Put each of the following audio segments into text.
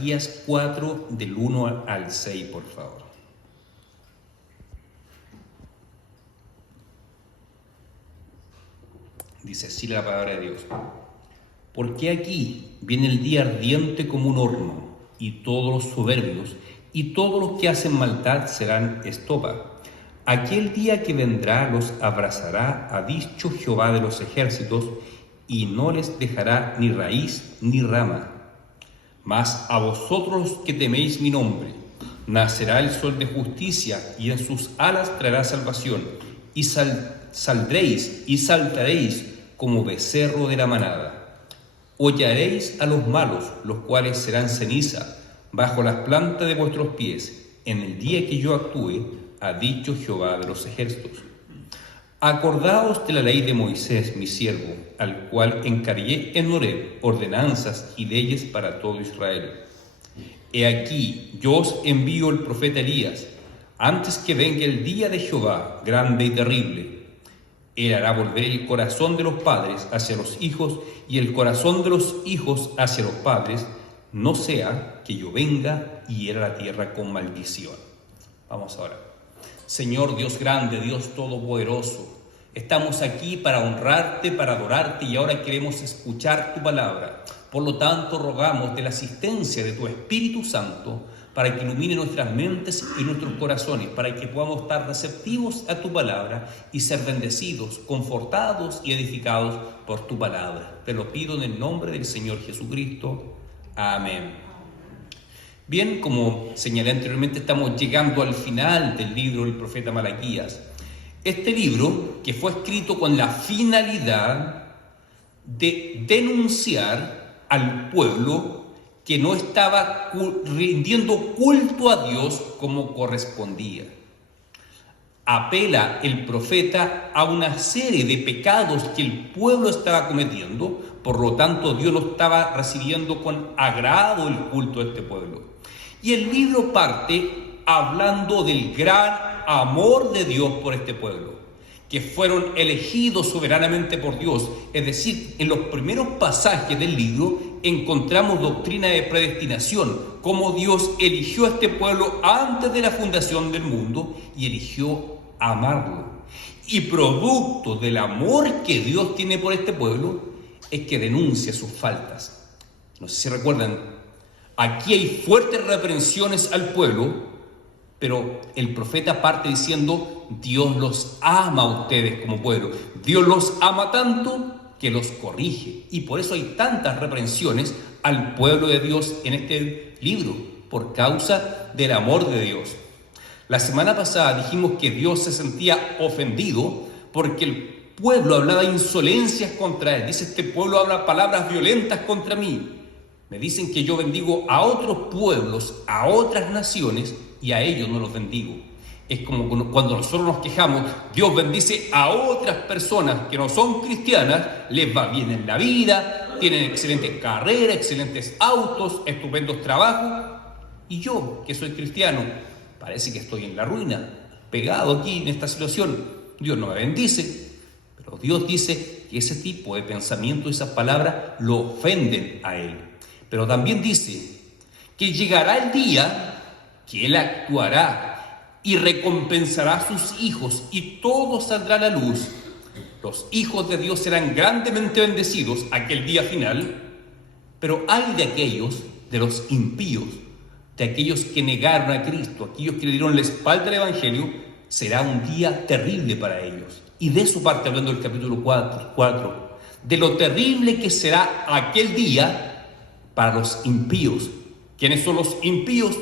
Malaquías 4, del 1 al 6, por favor. Dice así la palabra de Dios. Porque aquí viene el día ardiente como un horno, y todos los soberbios y todos los que hacen maldad serán estopa. Aquel día que vendrá los abrazará, ha dicho Jehová de los ejércitos, y no les dejará ni raíz ni rama. Mas a vosotros que teméis mi nombre, nacerá el sol de justicia, y en sus alas traerá salvación, y saldréis y saltaréis como becerro de la manada. Hollaréis a los malos, los cuales serán ceniza, bajo las plantas de vuestros pies, en el día que yo actúe, ha dicho Jehová de los ejércitos. Acordaos de la ley de Moisés, mi siervo, al cual encargué en Horeb ordenanzas y leyes para todo Israel. He aquí, yo os envío el profeta Elías, antes que venga el día de Jehová, grande y terrible. Él hará volver el corazón de los padres hacia los hijos, y el corazón de los hijos hacia los padres, no sea que yo venga y hiera la tierra con maldición. Vamos ahora. Señor Dios grande, Dios todopoderoso, estamos aquí para honrarte, para adorarte, y ahora queremos escuchar tu palabra. Por lo tanto, rogamos de la asistencia de tu Espíritu Santo para que ilumine nuestras mentes y nuestros corazones, para que podamos estar receptivos a tu palabra y ser bendecidos, confortados y edificados por tu palabra. Te lo pido en el nombre del Señor Jesucristo. Amén. Bien, como señalé anteriormente, estamos llegando al final del libro del profeta Malaquías. Este libro, que fue escrito con la finalidad de denunciar al pueblo que no estaba rindiendo culto a Dios como correspondía. Apela el profeta a una serie de pecados que el pueblo estaba cometiendo, por lo tanto Dios no estaba recibiendo con agrado el culto de este pueblo. Y el libro parte hablando del gran amor de Dios por este pueblo, que fueron elegidos soberanamente por Dios. Es decir, en los primeros pasajes del libro encontramos doctrina de predestinación, cómo Dios eligió a este pueblo antes de la fundación del mundo y eligió amarlo. Y producto del amor que Dios tiene por este pueblo es que denuncia sus faltas. No sé si recuerdan, aquí hay fuertes reprensiones al pueblo, pero el profeta parte diciendo: Dios los ama a ustedes como pueblo. Dios los ama tanto que los corrige. Y por eso hay tantas reprensiones al pueblo de Dios en este libro, por causa del amor de Dios. La semana pasada dijimos que Dios se sentía ofendido porque el pueblo hablaba insolencias contra él. Dice: este pueblo habla palabras violentas contra mí. Me dicen que yo bendigo a otros pueblos, a otras naciones, y a ellos no los bendigo. Es como cuando nosotros nos quejamos, Dios bendice a otras personas que no son cristianas, les va bien en la vida, tienen excelentes carreras, excelentes autos, estupendos trabajos, y yo, que soy cristiano, parece que estoy en la ruina, pegado aquí en esta situación. Dios no me bendice, pero Dios dice que ese tipo de pensamiento, esas palabras, lo ofenden a Él. Pero también dice que llegará el día que Él actuará y recompensará a sus hijos, y todo saldrá a la luz. Los hijos de Dios serán grandemente bendecidos aquel día final, pero hay de aquellos, de los impíos, de aquellos que negaron a Cristo, aquellos que le dieron la espalda al Evangelio, será un día terrible para ellos. Y de eso parte hablando el capítulo 4, de lo terrible que será aquel día para los impíos. ¿Quiénes son los impíos?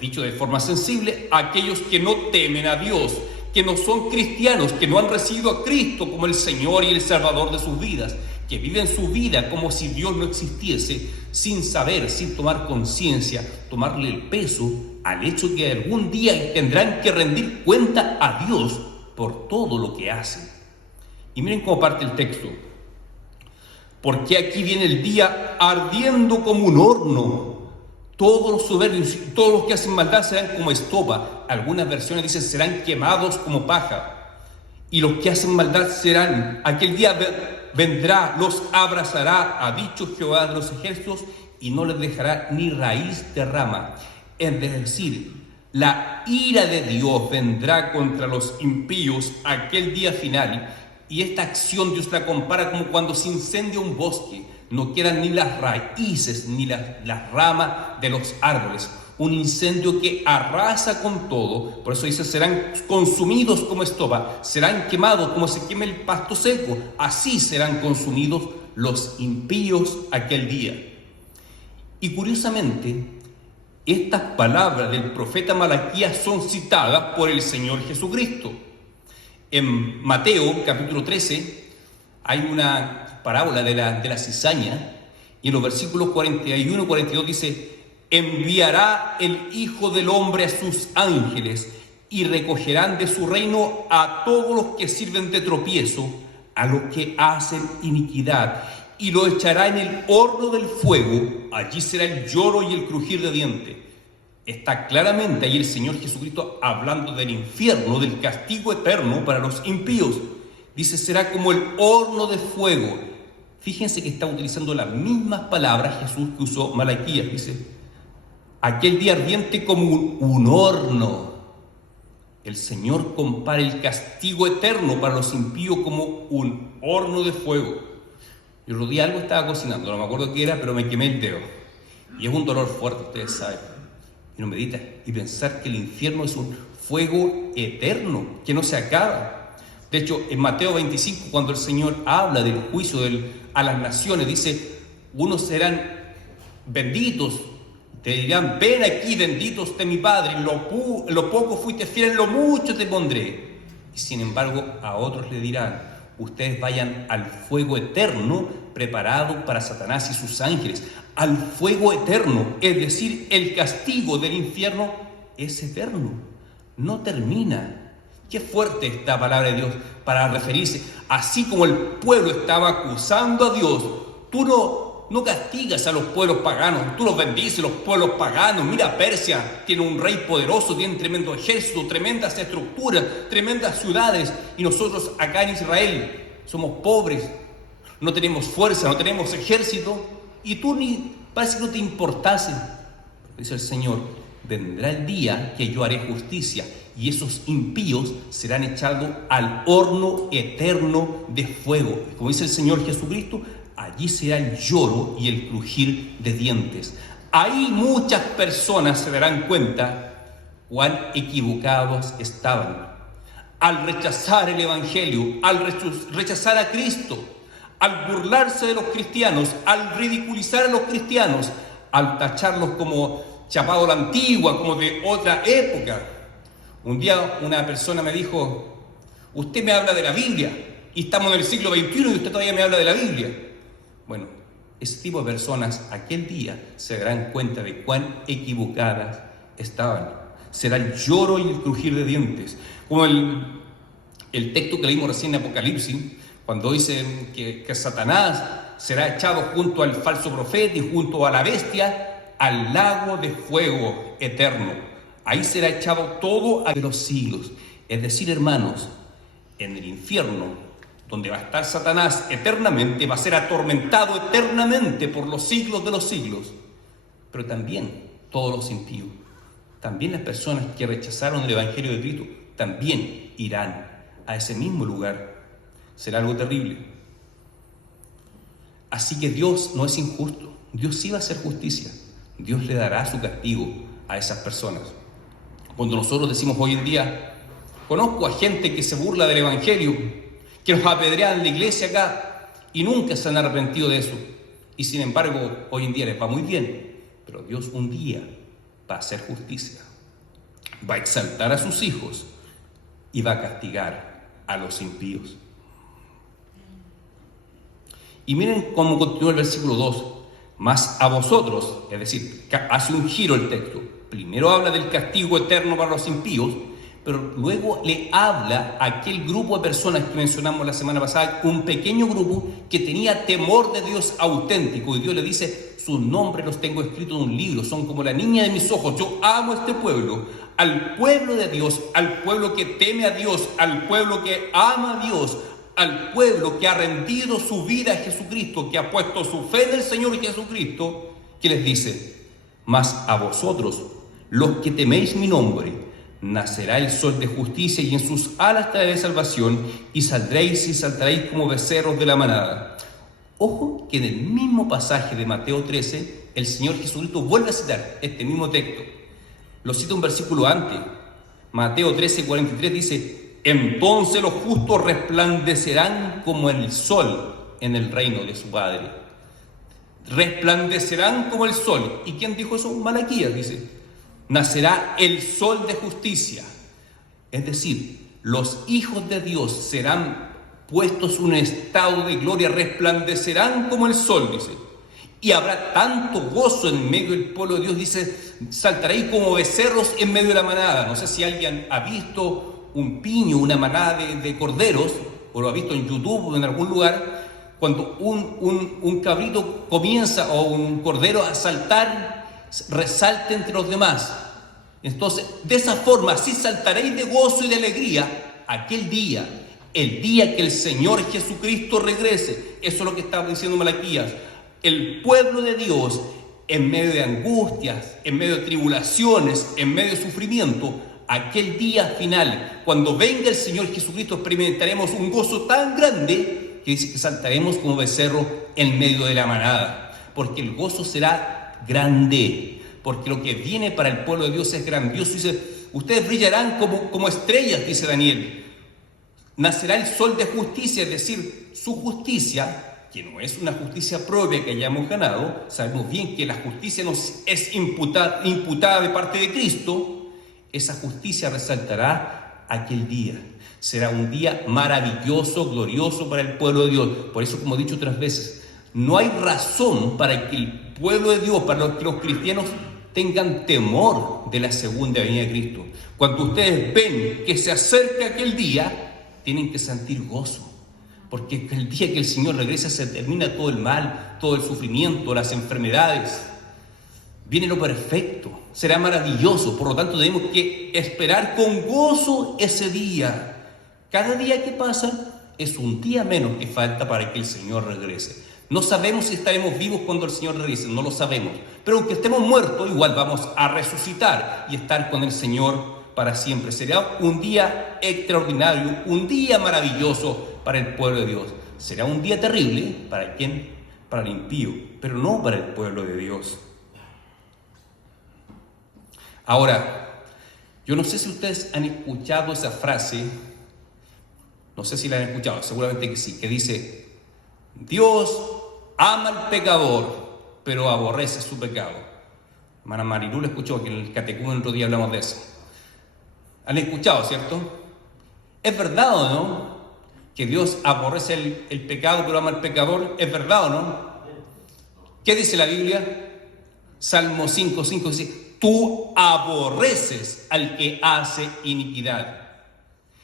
Dicho de forma sensible, aquellos que no temen a Dios, que no son cristianos, que no han recibido a Cristo como el Señor y el Salvador de sus vidas, que viven su vida como si Dios no existiese, sin saber, sin tomar conciencia, tomarle el peso al hecho que algún día tendrán que rendir cuenta a Dios por todo lo que hacen. Y miren cómo parte el texto. Porque aquí viene el día ardiendo como un horno. Todos los soberbios y todos los que hacen maldad serán como estopa. Algunas versiones dicen serán quemados como paja. y los que hacen maldad serán. Aquel día vendrá, los abrazará, ha dicho Jehová de los ejércitos, y no les dejará ni raíz de rama. Es decir, la ira de Dios vendrá contra los impíos aquel día final, y esta acción Dios la compara como cuando se incendia un bosque. No quedan ni las raíces ni las ramas de los árboles. Un incendio que arrasa con todo. Por eso dice, serán consumidos como estopa, serán quemados como se quema el pasto seco. Así serán consumidos los impíos aquel día. Y curiosamente, estas palabras del profeta Malaquías son citadas por el Señor Jesucristo. En Mateo capítulo 13 hay una parábola de la cizaña, y en los versículos 41 y 42 dice: enviará el Hijo del Hombre a sus ángeles, y recogerán de su reino a todos los que sirven de tropiezo, a los que hacen iniquidad, y lo echará en el horno del fuego. Allí será el lloro y el crujir de dientes. Está claramente ahí el Señor Jesucristo hablando del infierno, del castigo eterno para los impíos. Dice, será como el horno de fuego. Fíjense que está utilizando las mismas palabras Jesús que usó Malaquías. Dice, aquel día ardiente como un horno. El Señor compara el castigo eterno para los impíos como un horno de fuego. Yo otro día algo estaba cocinando, no me acuerdo qué era, pero me quemé el dedo. Y es un dolor fuerte, ustedes saben. Y uno medita y pensar que el infierno es un fuego eterno, que no se acaba. De hecho, en Mateo 25, cuando el Señor habla del juicio a las naciones, dice, unos serán benditos, te dirán, ven aquí, benditos de mi Padre, en lo poco fuiste fiel, en lo mucho te pondré. Y sin embargo, a otros le dirán, ustedes vayan al fuego eterno preparado para Satanás y sus ángeles, al fuego eterno, es decir, el castigo del infierno es eterno, no termina. Qué fuerte esta palabra de Dios para referirse, así como el pueblo estaba acusando a Dios, tú no castigas a los pueblos paganos, tú los bendices, los pueblos paganos. Mira, Persia tiene un rey poderoso, tiene un tremendo ejército, tremendas estructuras, tremendas ciudades, y nosotros acá en Israel somos pobres, no tenemos fuerza, no tenemos ejército, y tú parece que no te importase. Dice el Señor, vendrá el día que yo haré justicia, y esos impíos serán echados al horno eterno de fuego. Y como dice el Señor Jesucristo, allí será el lloro y el crujir de dientes. Ahí muchas personas se darán cuenta cuán equivocados estaban. Al rechazar el Evangelio, al rechazar a Cristo, al burlarse de los cristianos, al ridiculizar a los cristianos, al tacharlos como chapado a la antigua, como de otra época. Un día una persona me dijo, usted me habla de la Biblia, y estamos en el siglo XXI y usted todavía me habla de la Biblia. Bueno, ese tipo de personas aquel día se darán cuenta de cuán equivocadas estaban. Será el lloro y el crujir de dientes. Como el texto que leímos recién en Apocalipsis, cuando dice que Satanás será echado junto al falso profeta y junto a la bestia al lago de fuego eterno. Ahí será echado todo a los siglos. Es decir, hermanos, en el infierno, donde va a estar Satanás eternamente, va a ser atormentado eternamente por los siglos de los siglos. Pero también todos los impíos, también las personas que rechazaron el Evangelio de Cristo, también irán a ese mismo lugar. Será algo terrible. Así que Dios no es injusto. Dios sí va a hacer justicia. Dios le dará su castigo a esas personas. Cuando nosotros decimos hoy en día, conozco a gente que se burla del Evangelio, que nos apedrean en la iglesia acá y nunca se han arrepentido de eso. Y sin embargo, hoy en día les va muy bien. Pero Dios un día va a hacer justicia. Va a exaltar a sus hijos y va a castigar a los impíos. Y miren cómo continúa el versículo 2. Mas a vosotros, es decir, hace un giro el texto. Primero habla del castigo eterno para los impíos, pero luego le habla a aquel grupo de personas que mencionamos la semana pasada, un pequeño grupo que tenía temor de Dios auténtico, y Dios le dice: sus nombres los tengo escritos en un libro, son como la niña de mis ojos. Yo amo a este pueblo, al pueblo de Dios, al pueblo que teme a Dios, al pueblo que ama a Dios, al pueblo que ha rendido su vida a Jesucristo, que ha puesto su fe en el Señor Jesucristo, que les dice: mas a vosotros, los que teméis mi nombre, nacerá el sol de justicia, y en sus alas traeré salvación, y saldréis y saltaréis como becerros de la manada. Ojo que en el mismo pasaje de Mateo 13, el Señor Jesucristo vuelve a citar este mismo texto. Lo cita un versículo antes. Mateo 13, 43 dice: entonces los justos resplandecerán como el sol en el reino de su Padre. Resplandecerán como el sol. ¿Y quién dijo eso? Malaquías dice: nacerá el sol de justicia. Es decir, los hijos de Dios serán puestos en un estado de gloria, resplandecerán como el sol, dice. Y habrá tanto gozo en medio del pueblo de Dios, dice: saltaréis como becerros en medio de la manada. No sé si alguien ha visto un piño, una manada de corderos, o lo ha visto en YouTube o en algún lugar. Cuando un cabrito comienza, o un cordero, a saltar, resalta entre los demás. Entonces, de esa forma, si saltaréis de gozo y de alegría aquel día, el día que el Señor Jesucristo regrese. Eso es lo que estaba diciendo Malaquías. El pueblo de Dios, en medio de angustias, en medio de tribulaciones, en medio de sufrimiento, aquel día final, cuando venga el Señor Jesucristo, experimentaremos un gozo tan grande que dice que saltaremos como becerros en medio de la manada, porque el gozo será grande, porque lo que viene para el pueblo de Dios es grandioso. Dice: ustedes brillarán como estrellas, dice Daniel. Nacerá el sol de justicia, es decir, su justicia, que no es una justicia propia que hayamos ganado. Sabemos bien que la justicia nos es imputada de parte de Cristo. Esa justicia resaltará aquel día. Será un día maravilloso, glorioso para el pueblo de Dios. Por eso, como he dicho otras veces, no hay razón para que el pueblo de Dios, para que los cristianos tengan temor de la segunda venida de Cristo. Cuando ustedes ven que se acerca aquel día, tienen que sentir gozo, porque el día que el Señor regresa se termina todo el mal, todo el sufrimiento, las enfermedades. Viene lo perfecto, será maravilloso. Por lo tanto, tenemos que esperar con gozo ese día. Cada día que pasa es un día menos que falta para que el Señor regrese. No sabemos si estaremos vivos cuando el Señor regrese, no lo sabemos. Pero aunque estemos muertos, igual vamos a resucitar y estar con el Señor para siempre. Será un día extraordinario, un día maravilloso para el pueblo de Dios. Será un día terrible, ¿para quién? Para el impío, pero no para el pueblo de Dios. Ahora, yo no sé si ustedes han escuchado esa frase, no sé si la han escuchado, seguramente que sí, que dice: Dios ama al pecador, pero aborrece su pecado. Hermana Marilu la escuchó, que en el catecumen el otro día hablamos de eso. ¿Han escuchado, cierto? ¿Es verdad o no que Dios aborrece el pecado, pero ama al pecador? ¿Es verdad o no? ¿Qué dice la Biblia? Salmo 5:5 dice: tú aborreces al que hace iniquidad.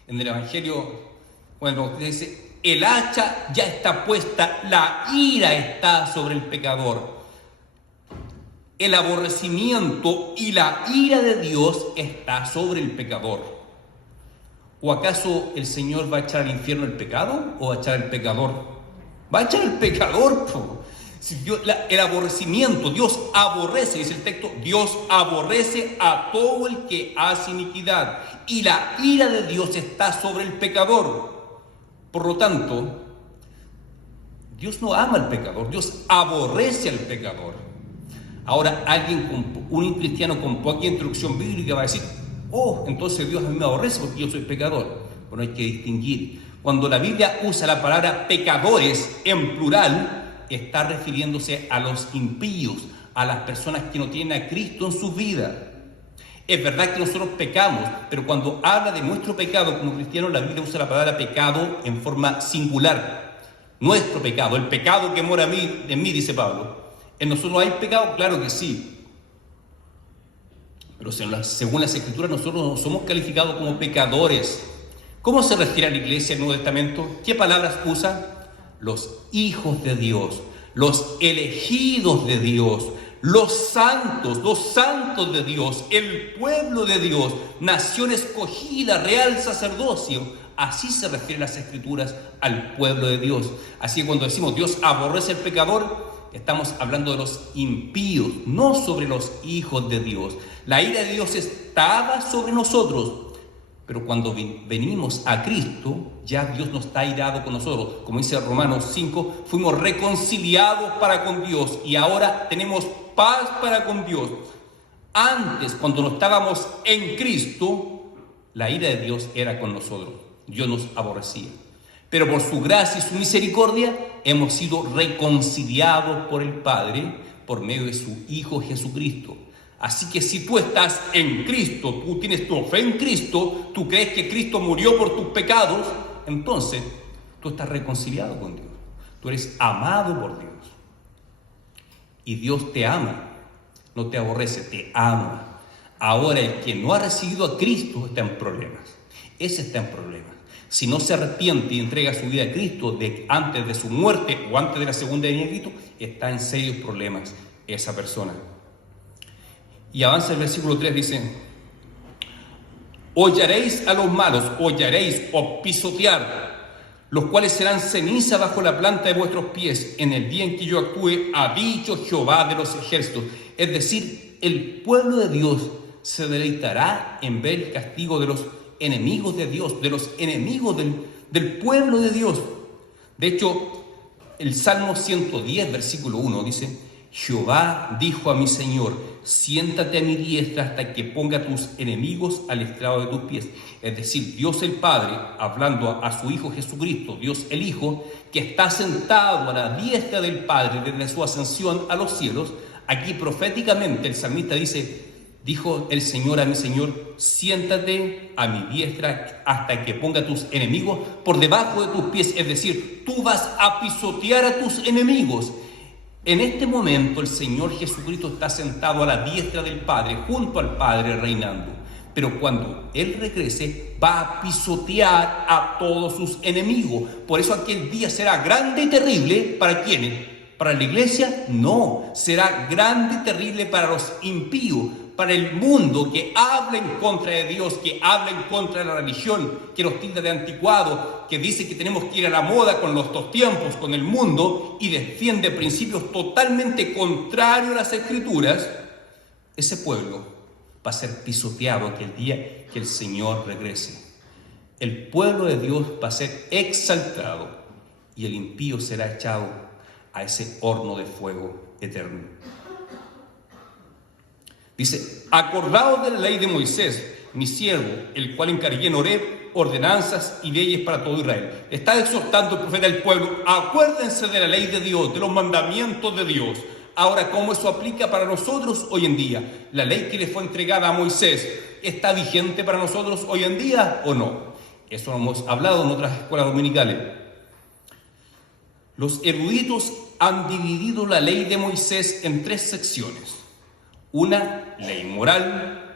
En el Evangelio, cuando dice: el hacha ya está puesta, la ira está sobre el pecador. El aborrecimiento y la ira de Dios está sobre el pecador. ¿O acaso el Señor va a echar al infierno el pecado o va a echar al pecador? Va a echar al pecador. Si Dios, el aborrecimiento, Dios aborrece, dice el texto, Dios aborrece a todo el que hace iniquidad. Y la ira de Dios está sobre el pecador. Por lo tanto, Dios no ama al pecador, Dios aborrece al pecador. Ahora, un cristiano con poca instrucción bíblica va a decir: oh, entonces Dios a mí me aborrece porque yo soy pecador. Bueno, hay que distinguir. Cuando la Biblia usa la palabra pecadores en plural, está refiriéndose a los impíos, a las personas que no tienen a Cristo en su vida. Es verdad que nosotros pecamos, pero cuando habla de nuestro pecado como cristianos, la Biblia usa la palabra pecado en forma singular. Nuestro pecado, el pecado que mora en mí, dice Pablo. ¿En nosotros hay pecado? Claro que sí. Pero según las Escrituras nosotros no somos calificados como pecadores. ¿Cómo se refiere a la iglesia en el Nuevo Testamento? ¿Qué palabras usa? Los hijos de Dios, los elegidos de Dios, los santos de Dios, el pueblo de Dios, nación escogida, real sacerdocio. Así se refieren las Escrituras al pueblo de Dios. Así que cuando decimos Dios aborrece al pecador, estamos hablando de los impíos, no sobre los hijos de Dios. La ira de Dios estaba sobre nosotros, pero cuando venimos a Cristo, ya Dios no está airado con nosotros. Como dice Romanos 5, fuimos reconciliados para con Dios y ahora tenemos paz para con Dios. Antes, cuando no estábamos en Cristo, la ira de Dios era con nosotros. Dios nos aborrecía. Pero por su gracia y su misericordia hemos sido reconciliados por el Padre por medio de su Hijo Jesucristo. Así que si tú estás en Cristo, tú tienes tu fe en Cristo, tú crees que Cristo murió por tus pecados, entonces tú estás reconciliado con Dios. Tú eres amado por Dios. Y Dios te ama, no te aborrece, te ama. Ahora el que no ha recibido a Cristo está en problemas. Ese está en problemas. Si no se arrepiente y entrega su vida a Cristo antes de su muerte o antes de la segunda venida de Cristo, está en serios problemas esa persona. Y avanza el versículo 3, dice: hollaréis a los malos, hollaréis o pisotear, los cuales serán ceniza bajo la planta de vuestros pies en el día en que yo actúe, ha dicho Jehová de los ejércitos. Es decir, el pueblo de Dios se deleitará en ver el castigo de los enemigos de Dios, de los enemigos del pueblo de Dios. De hecho, el Salmo 110, versículo 1 dice: Jehová dijo a mi Señor, siéntate a mi diestra hasta que ponga tus enemigos al estrado de tus pies. Es decir, Dios el Padre, hablando a su Hijo Jesucristo, Dios el Hijo, que está sentado a la diestra del Padre desde su ascensión a los cielos. Aquí proféticamente el salmista dice: dijo el Señor a mi Señor, siéntate a mi diestra hasta que ponga tus enemigos por debajo de tus pies. Es decir, tú vas a pisotear a tus enemigos. En este momento el Señor Jesucristo está sentado a la diestra del Padre, junto al Padre reinando. Pero cuando Él regrese, va a pisotear a todos sus enemigos. Por eso aquel día será grande y terrible. ¿Para quiénes? ¿Para la iglesia? No, será grande y terrible para los impíos, para el mundo que habla en contra de Dios, que habla en contra de la religión, que nos tilda de anticuado, que dice que tenemos que ir a la moda con los tiempos, con el mundo, y defiende principios totalmente contrarios a las Escrituras. Ese pueblo va a ser pisoteado aquel día que el Señor regrese. El pueblo de Dios va a ser exaltado y el impío será echado a ese horno de fuego eterno. Dice: acordaos de la ley de Moisés, mi siervo, el cual encargué en Horeb ordenanzas y leyes para todo Israel. Está exhortando el profeta al pueblo: acuérdense de la ley de Dios, de los mandamientos de Dios. Ahora, ¿cómo eso aplica para nosotros hoy en día? ¿La ley que le fue entregada a Moisés está vigente para nosotros hoy en día o no? Eso lo hemos hablado en otras escuelas dominicales. Los eruditos han dividido la ley de Moisés en 3 secciones. Una, ley moral,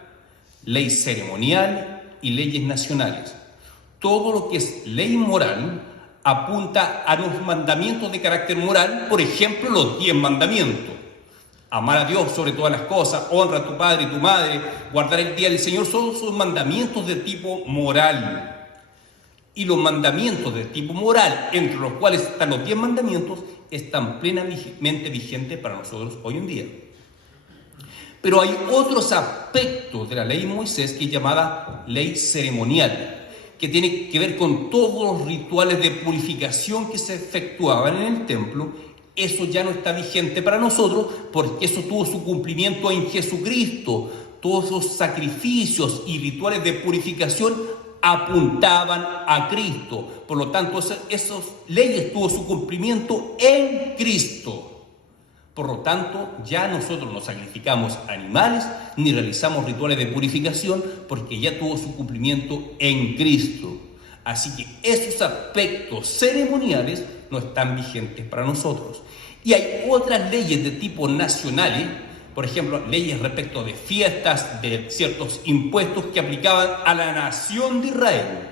ley ceremonial y leyes nacionales. Todo lo que es ley moral apunta a los mandamientos de carácter moral, por ejemplo, los 10 mandamientos. Amar a Dios sobre todas las cosas, honra a tu padre y tu madre, guardar el día del Señor, son mandamientos de tipo moral. Y los mandamientos de tipo moral, entre los cuales están los 10 mandamientos, están plenamente vigentes para nosotros hoy en día. Pero hay otros aspectos de la ley de Moisés que es llamada ley ceremonial, que tiene que ver con todos los rituales de purificación que se efectuaban en el templo. Eso ya no está vigente para nosotros porque eso tuvo su cumplimiento en Jesucristo. Todos los sacrificios y rituales de purificación apuntaban a Cristo. Por lo tanto, esas leyes tuvo su cumplimiento en Cristo. Por lo tanto, ya nosotros no sacrificamos animales ni realizamos rituales de purificación porque ya tuvo su cumplimiento en Cristo. Así que esos aspectos ceremoniales no están vigentes para nosotros. Y hay otras leyes de tipo nacionales por ejemplo, leyes respecto de fiestas, de ciertos impuestos que aplicaban a la nación de Israel.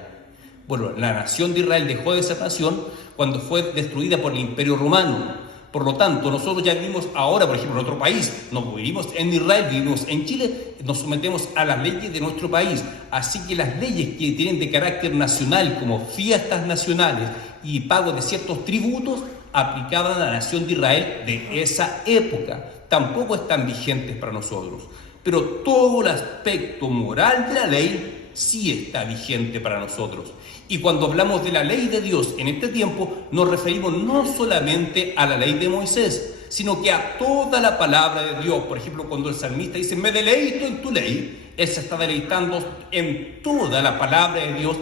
Bueno, la nación de Israel dejó de ser nación cuando fue destruida por el Imperio Romano. Por lo tanto, nosotros ya vivimos ahora, por ejemplo, en otro país. No vivimos en Israel, vivimos en Chile, nos sometemos a las leyes de nuestro país. Así que las leyes que tienen de carácter nacional, como fiestas nacionales y pago de ciertos tributos, aplicaban a la nación de Israel de esa época. Tampoco están vigentes para nosotros. Pero todo el aspecto moral de la ley sí está vigente para nosotros. Y cuando hablamos de la ley de Dios en este tiempo, nos referimos no solamente a la ley de Moisés, sino que a toda la palabra de Dios. Por ejemplo, cuando el salmista dice, me deleito en tu ley, él se está deleitando en toda la palabra de Dios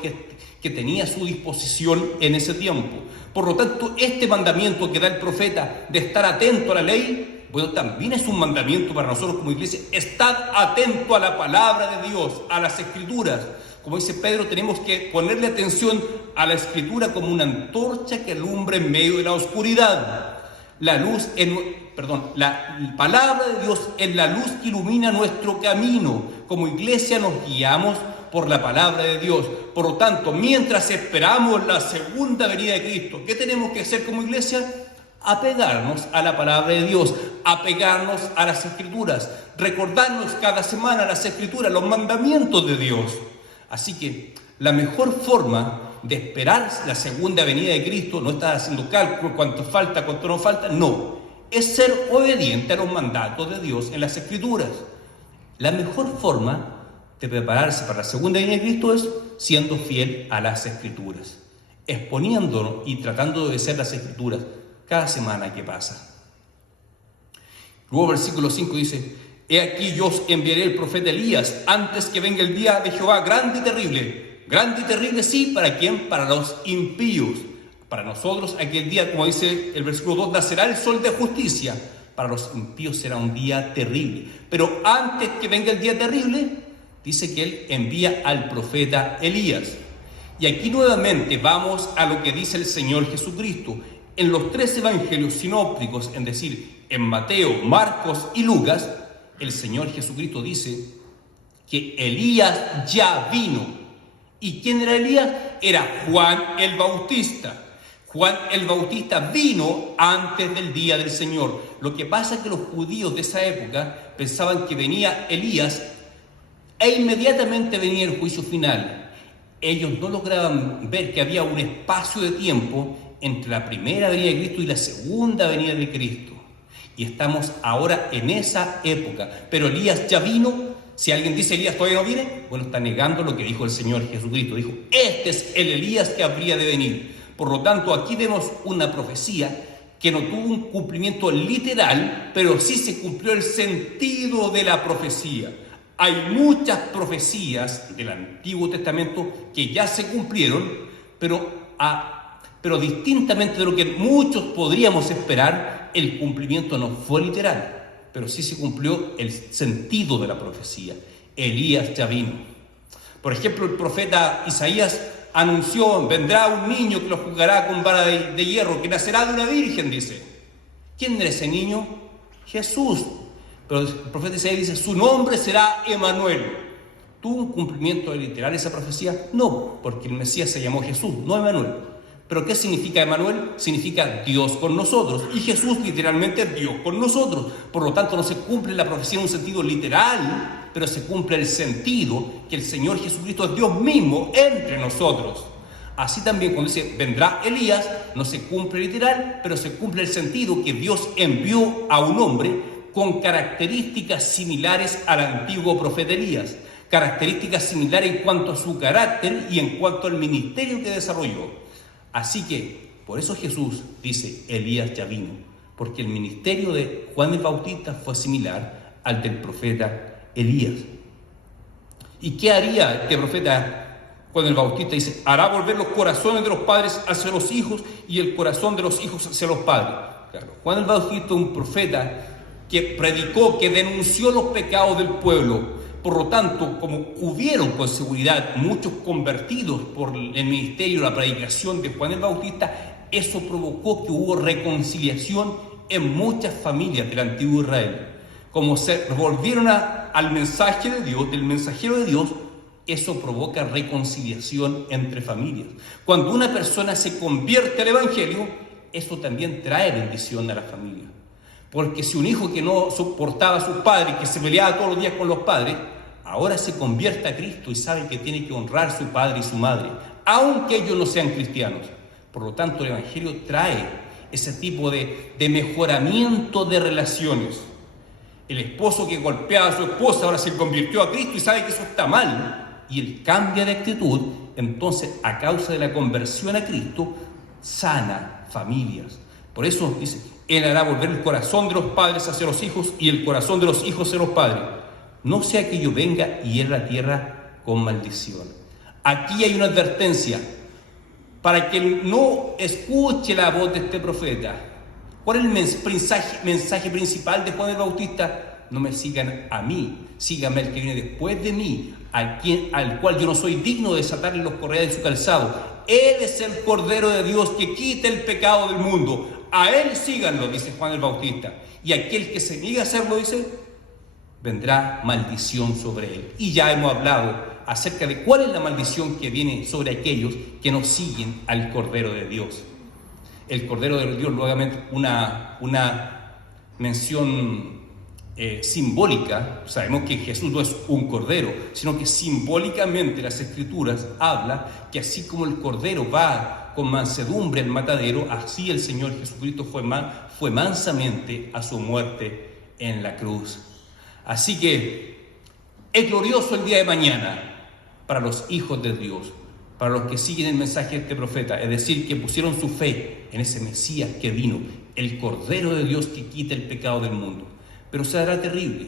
que tenía a su disposición en ese tiempo. Por lo tanto, este mandamiento que da el profeta de estar atento a la ley, bueno, también es un mandamiento para nosotros como iglesia. Estad atento a la palabra de Dios, a las Escrituras. Como dice Pedro, tenemos que ponerle atención a la Escritura como una antorcha que alumbra en medio de la oscuridad. La palabra de Dios es la luz que ilumina nuestro camino. Como iglesia nos guiamos por la palabra de Dios. Por lo tanto, mientras esperamos la segunda venida de Cristo, ¿qué tenemos que hacer como iglesia? Apegarnos a la palabra de Dios, apegarnos a las Escrituras, recordarnos cada semana las Escrituras, los mandamientos de Dios. Así que la mejor forma de esperar la segunda venida de Cristo, no estar haciendo cálculo, cuánto falta, cuánto no falta, no, es ser obediente a los mandatos de Dios en las Escrituras. La mejor forma de prepararse para la segunda venida de Cristo es siendo fiel a las Escrituras, exponiéndonos y tratando de obedecer las Escrituras cada semana que pasa. Luego versículo 5 dice, he aquí yo os enviaré el profeta Elías antes que venga el día de Jehová grande y terrible. Grande y terrible, sí, ¿para quién? Para los impíos. Para nosotros aquel día, como dice el versículo 2, nacerá el sol de justicia. Para los impíos será un día terrible. Pero antes que venga el día terrible, dice que él envía al profeta Elías. Y aquí nuevamente vamos a lo que dice el Señor Jesucristo. En los 3 evangelios sinópticos, es decir, en Mateo, Marcos y Lucas, el Señor Jesucristo dice que Elías ya vino. ¿Y quién era Elías? Era Juan el Bautista. Juan el Bautista vino antes del día del Señor. Lo que pasa es que los judíos de esa época pensaban que venía Elías e inmediatamente venía el juicio final. Ellos no lograban ver que había un espacio de tiempo entre la primera venida de Cristo y la segunda venida de Cristo. Y estamos ahora en esa época. Pero Elías ya vino. Si alguien dice Elías todavía no viene, bueno, está negando lo que dijo el Señor Jesucristo. Dijo, este es el Elías que habría de venir. Por lo tanto, aquí vemos una profecía que no tuvo un cumplimiento literal, pero sí se cumplió el sentido de la profecía. Hay muchas profecías del Antiguo Testamento que ya se cumplieron, pero distintamente de lo que muchos podríamos esperar, el cumplimiento no fue literal, pero sí se cumplió el sentido de la profecía. Elías ya vino. Por ejemplo, el profeta Isaías anunció, vendrá un niño que lo juzgará con vara de hierro, que nacerá de una virgen, dice. ¿Quién era ese niño? Jesús. Pero el profeta Isaías dice, su nombre será Emanuel. ¿Tuvo un cumplimiento literal esa profecía? No, porque el Mesías se llamó Jesús, no Emanuel. ¿Pero qué significa Emanuel? Significa Dios con nosotros. Y Jesús literalmente es Dios con nosotros. Por lo tanto, no se cumple la profecía en un sentido literal, pero se cumple el sentido que el Señor Jesucristo es Dios mismo entre nosotros. Así también cuando dice, vendrá Elías, no se cumple literal, pero se cumple el sentido que Dios envió a un hombre con características similares al antiguo profeta Elías. Características similares en cuanto a su carácter y en cuanto al ministerio que desarrolló. Así que, por eso Jesús dice, Elías ya vino, porque el ministerio de Juan el Bautista fue similar al del profeta Elías. ¿Y qué haría este profeta Juan el Bautista? Dice, hará volver los corazones de los padres hacia los hijos y el corazón de los hijos hacia los padres. Claro, Juan el Bautista es un profeta que predicó, que denunció los pecados del pueblo. Por lo tanto, como hubieron con seguridad muchos convertidos por el ministerio, la predicación de Juan el Bautista, eso provocó que hubo reconciliación en muchas familias del antiguo Israel. como se volvieron al mensaje de Dios, del mensajero de Dios, eso provoca reconciliación entre familias. Cuando una persona se convierte al Evangelio, eso también trae bendición a la familia. Porque si un hijo que no soportaba a sus padres, que se peleaba todos los días con los padres, ahora se convierte a Cristo y sabe que tiene que honrar a su padre y su madre, aunque ellos no sean cristianos. Por lo tanto, el Evangelio trae ese tipo de mejoramiento de relaciones. El esposo que golpeaba a su esposa ahora se convirtió a Cristo y sabe que eso está mal. Y él cambia de actitud, entonces a causa de la conversión a Cristo, sana familias. Por eso dice, Él hará volver el corazón de los padres hacia los hijos y el corazón de los hijos hacia los padres. No sea que yo venga y hiera la tierra con maldición. Aquí hay una advertencia para que no escuche la voz de este profeta. ¿Cuál es el mensaje principal de Juan el Bautista? No me sigan a mí, síganme al que viene después de mí, al cual yo no soy digno de desatarle los correas de su calzado. Él es el Cordero de Dios que quita el pecado del mundo. A Él síganlo, dice Juan el Bautista. Y aquel que se niega a hacerlo, dice, vendrá maldición sobre él. Y ya hemos hablado acerca de cuál es la maldición que viene sobre aquellos que no siguen al Cordero de Dios. El Cordero de Dios, nuevamente, una mención simbólica. Sabemos que Jesús no es un cordero, sino que simbólicamente las Escrituras hablan que así como el cordero va con mansedumbre al matadero, así el Señor Jesucristo fue mansamente a su muerte en la cruz. Así que es glorioso el día de mañana para los hijos de Dios, para los que siguen el mensaje de este profeta, es decir, que pusieron su fe en ese Mesías que vino, el Cordero de Dios que quita el pecado del mundo. Pero será terrible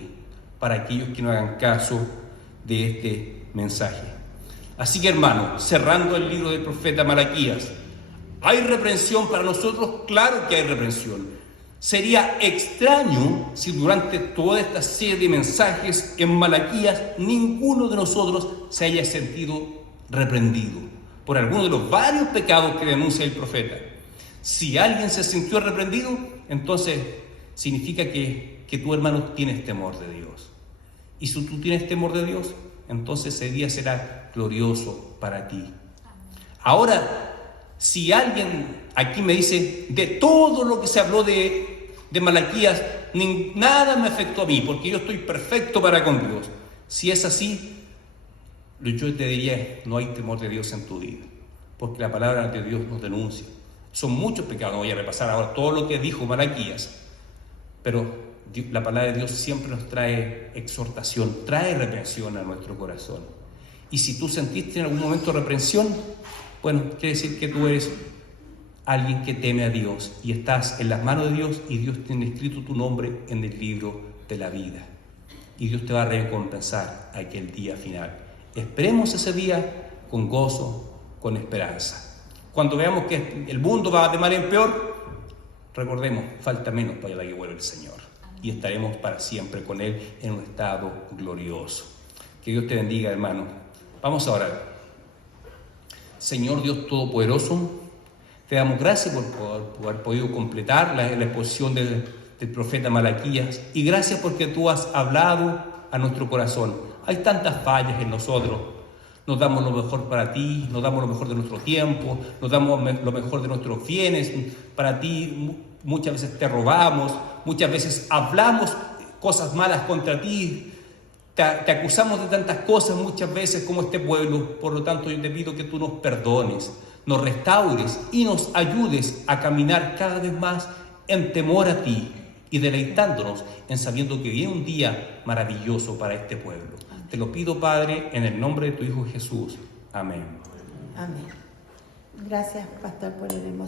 para aquellos que no hagan caso de este mensaje. Así que, hermanos, cerrando el libro del profeta Malaquías, ¿hay reprensión para nosotros? Claro que hay reprensión. Sería extraño si durante toda esta serie de mensajes en Malaquías ninguno de nosotros se haya sentido reprendido por alguno de los varios pecados que denuncia el profeta. Si alguien se sintió reprendido, entonces significa que tu hermano tienes temor de Dios. Y si tú tienes temor de Dios, entonces ese día será glorioso para ti. Ahora, si alguien aquí me dice, de todo lo que se habló de Malaquías, nada me afectó a mí, porque yo estoy perfecto para con Dios. Si es así, yo te diría, no hay temor de Dios en tu vida, porque la palabra de Dios nos denuncia. Son muchos pecados, no voy a repasar ahora todo lo que dijo Malaquías, pero la palabra de Dios siempre nos trae exhortación, trae reprensión a nuestro corazón. Y si tú sentiste en algún momento reprensión, bueno, quiere decir que tú eres alguien que teme a Dios y estás en las manos de Dios y Dios tiene escrito tu nombre en el libro de la vida. Y Dios te va a recompensar aquel día final. Esperemos ese día con gozo, con esperanza. Cuando veamos que el mundo va de mal en peor, recordemos, falta menos para que vuelva el Señor. Y estaremos para siempre con Él en un estado glorioso. Que Dios te bendiga, hermano. Vamos a orar. Señor Dios Todopoderoso, te damos gracias por haber podido completar la exposición del profeta Malaquías. Y gracias porque tú has hablado a nuestro corazón. Hay tantas fallas en nosotros. Nos damos lo mejor para ti, nos damos lo mejor de nuestro tiempo, nos damos lo mejor de nuestros bienes. Para ti muchas veces te robamos, muchas veces hablamos cosas malas contra ti, te acusamos de tantas cosas muchas veces como este pueblo. Por lo tanto, yo te pido que tú nos perdones, nos restaures y nos ayudes a caminar cada vez más en temor a ti y deleitándonos en sabiendo que viene un día maravilloso para este pueblo. Te lo pido, Padre, en el nombre de tu Hijo Jesús. Amén. Amén. Gracias, Pastor, por el hermoso